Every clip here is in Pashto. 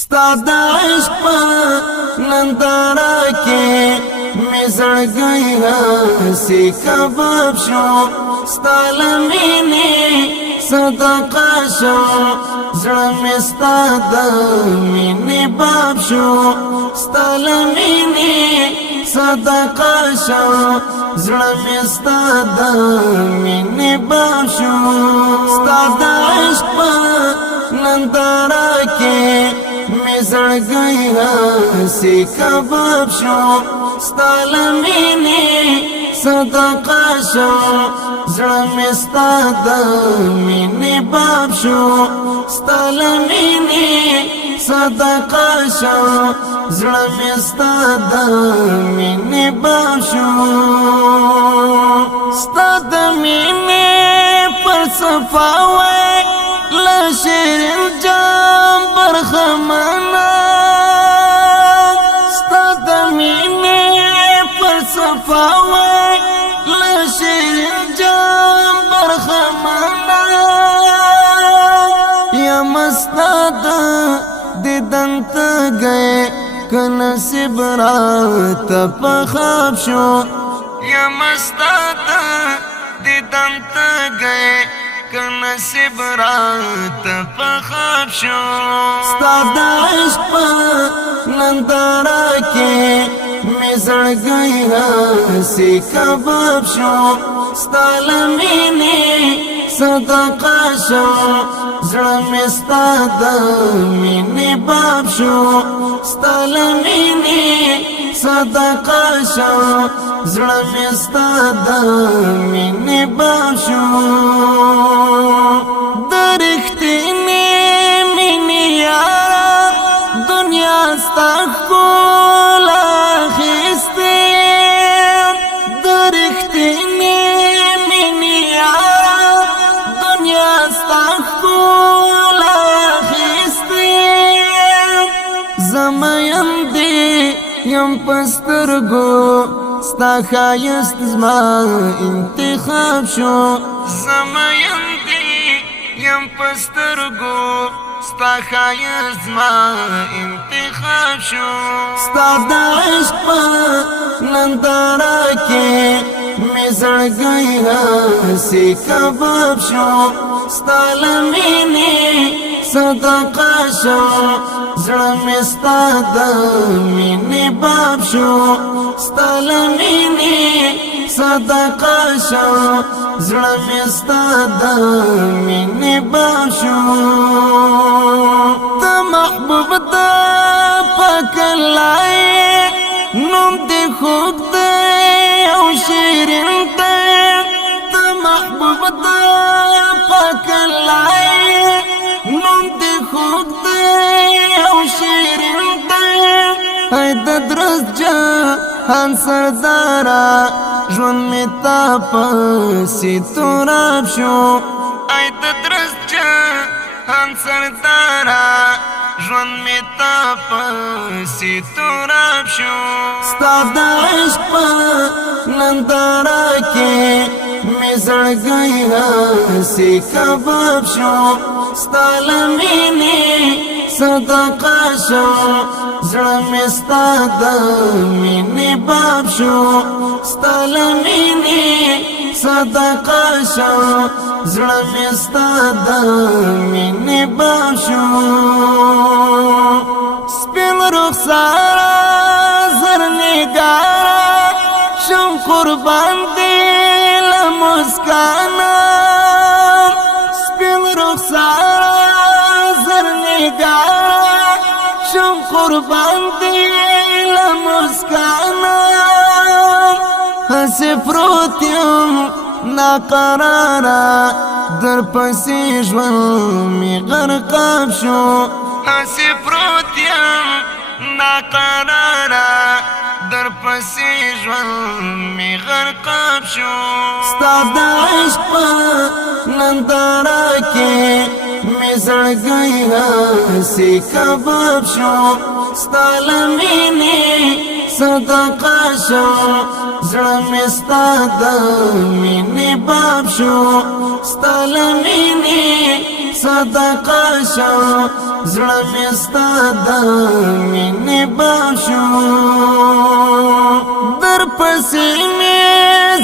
ستا د عشق په ننداره کې مې زړګی هسې کباب شو ستا له مینې صدقه شو زړه مې ستا د مینې باب شو ستا له مینې صدقه شو زړه مې ستا د مینې باب شو ستا د عشق په ننداره کې مې زړګی هسې کباب شو ستا له مینې صدقه شو زړه مې ستا د مینې باب شو ستا له مینې صدقه شو زړه مې ستا د مینې باب شو ستا د مینې پر صفا وای له شیرین جام برخمنه ستا د مینې پر صفا وای له شیرین جام برخمنه یم ستا د دیدن ته گئے که نصیب راته په خواب شو یم ستا د دیدن ته گئے که نصیب راته په خواب شو ستا د عشق په ننداره کې مې زړګی هسې کباب شو ستا له مینې صدقه شو زړه مې ستا د مینې باب شو ستا له مینې صدقه شو زړه مې ستا د مینې باب شو د رښتینې مینې یاره دنیا ستا ښکلا اخیستې د رښتینې مینې یاره دنیا ستا ښکلا اخیستې زه یم دې یم په سترګو ستا ښایست زما انتخاب شو زه یم دې یم په سترګو ستا ښایست زما انتخاب شو ستا د عشق په ننداره کې مې زړګی هسې کباب شو ستا له مینې صدقه شو زړه مې ستا د مینې باب شو ستا له مینې صدقه شو زړه مې ستا د مینې باب شو ته محبوب د پاک الله نوم دې خوږ دی او شیرین دی ته محبوب د پاک الله نوم دې خوږ دی او شیرین دی ای د درست جهان سرداره ژوند مې تا پسې توراب شو ای د درست جهان سرداره ژوند مې تا پسې توراب شو ستا د عشق په ننداره کې مې زړګی هسې کباب شو ستا له مینې صدقه شو زړه مې ستا د مینې باب شو ستا له مینې صدقه شو زړه مې ستا د مینې باب شو سپین رخساره زر نگاره شم قربان دی له مسکانه سپین رخساره زر نگاره شم قربان دی له مسکانه هسې پروت یم ناقراره در پسې ژوند مې غرقاب شو هسې پروت یم ناقراره در پسې ژوند مې غرقاب شو ستا د عشق په ننداره کې مې زړګی هسې کباب شو ستا له مینې صدقه شو زړه مې ستا د مینې باب شو ستا له مینې صدقه شو زړه مې ستا د مینې باب شو در پسې مې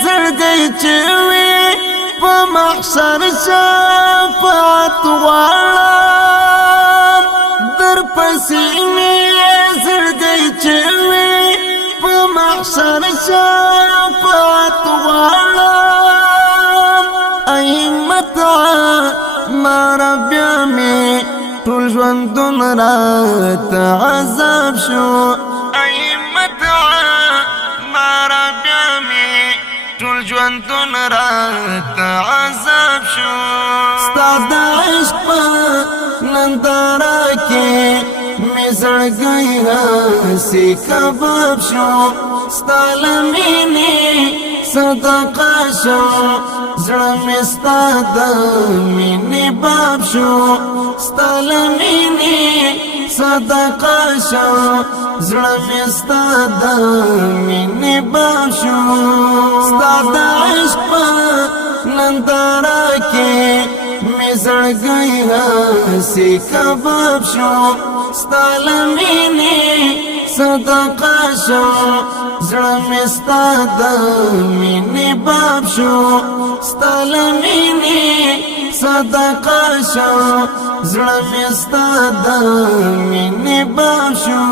زړګی چې وي په محشر شفاعت غواړم در پسې مې زړګی چې وي په محشر شفاعت غواړم ائمت ما ربیا مې ټول ژوندون راته عذاب شو ائمت ما ربیا مې ټول ژوندون راته عذاب شو ستا د عشق په ننداره کې مې زړګی هسې کباب شو ستا له مینې صدقه شو زړه مې ستا د مینې باب شو ستا له مینې صدقه شو زړه مې ستا د مینې باب شو ستا د عشق په ننداره کې مې زړګی هسې کباب شو ستا له مینې صدقه شو زړه مې ستا د مینې باب شو ستا له مینې صدقه شو زړه مې ستا د مینې باب شو